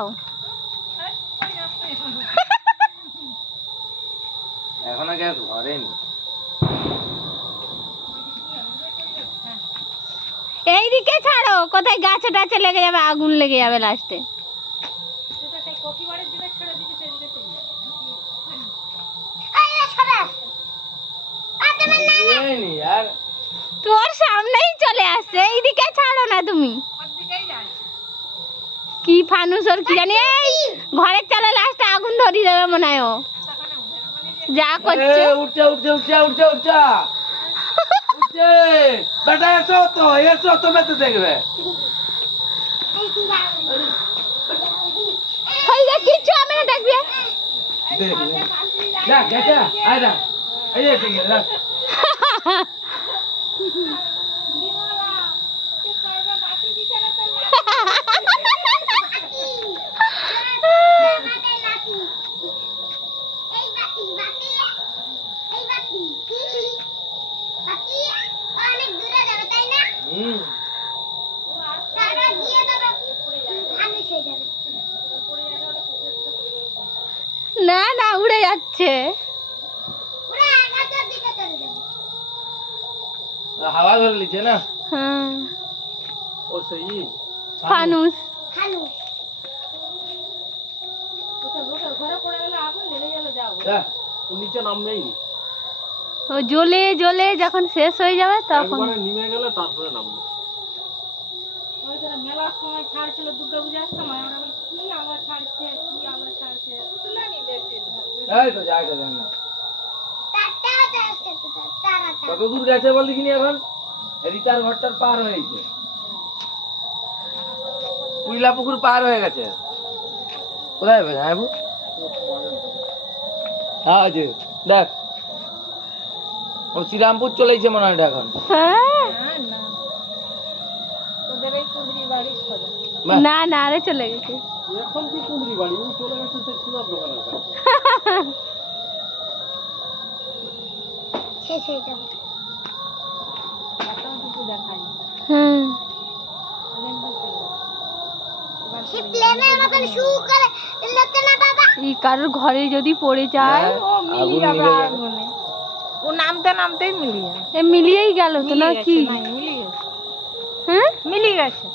যাও। এখনো গ্যাস ভরেনি। এইদিকে ছাড়ো, কোথায় গাছে টাছে লেগে যাবে, আগুন লেগে যাবে লাস্টে। তোর সামনেই চলে আসছে, এইদিকে ছাড়ো না তুমি। কি ফানুস ওর কি জানি, এই ঘরের চালে লাস্টে আগুন ধরিয়ে দেবে মনে হয় ও যা করছে। উঠছে উঠছে উঠছে উঠছে উঠছে উঠছে বেটা, এসো তুমি তো দেখবে। কিচ্ছু হবে না, দেখবে। দেখ গেছে, আয় দেখ, এই যে ঠিক আছে। না না, উড়ে যাচ্ছে। হাওয়া ধরে লিছে না। হ্যাঁ, ও সেই ফানুস। নিচে নামবেই। ও জ্বলে জ্বলে যখন শেষ হয়ে যাবে তখন নেমে গেলে তারপরে নামবে। মেলার সময় ছাড়ছিল, দুর্গা পূজার সময় আমরা বলি কি আলো ছাড়ছে, কি আলো ছাড়ছে, এই তো যাই দেন না। কত দূর গেছে বল দেখিনি এখন? রিতার ঘরটার পার হয়েছে, কুইলা পুকুর পার হয়ে গেছে। কোথায় যাবে যাবো? হ্যাঁ আছে দেখ, ও শ্রীরামপুর চলেছে মনে হয় এখন। না না, আরে চলে গেছে এখন কি কুঁদরি বাড়ি, ও চলে গেছে সে সোনার দোকানের কাছে। শেষ হয়ে যাবে। কারোর ঘরে যদি পড়ে যায়, ও নামতে নামতেই মিলিয়ে মিলিয়েই গেল তো, না কি? মিলিয়ে গেছে, হ্যাঁ মিলিয়ে গেছে।